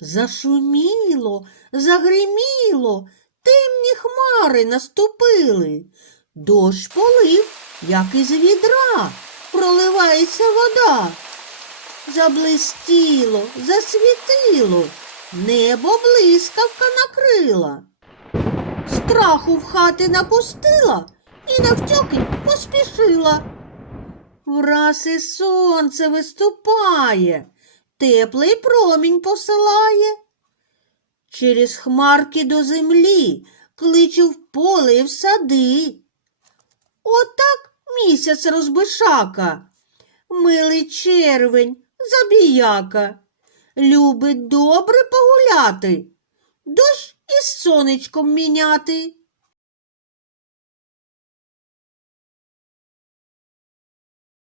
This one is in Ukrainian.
Зашуміло, загриміло, темні хмари наступили. Дощ полив, як із відра, проливається вода. Заблистіло, засвітило, небо блискавка накрила. Страху в хати напустила і навтьоки поспішила. Враз і сонце виступає, теплий промінь посилає. Через хмарки до землі кличе в поле і в сади. Отак місяць розбишака, милий червень, забіяка, любить добре погуляти, дощ із сонечком міняти.